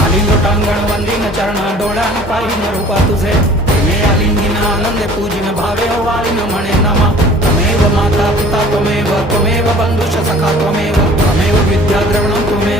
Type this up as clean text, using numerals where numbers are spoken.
आली लोटांगण वंदीन चरण डोळ्यान पाहिन रूपा तुझे प्रेमे आलिंगिन आनंदे पूजिन भावे वाळीन म्हणे नमा त्वमेव माता पिता त्वमेव त्वमेव बंधुश सखा त्वमेव त्वमेव विद्या द्रवणं त्वमेव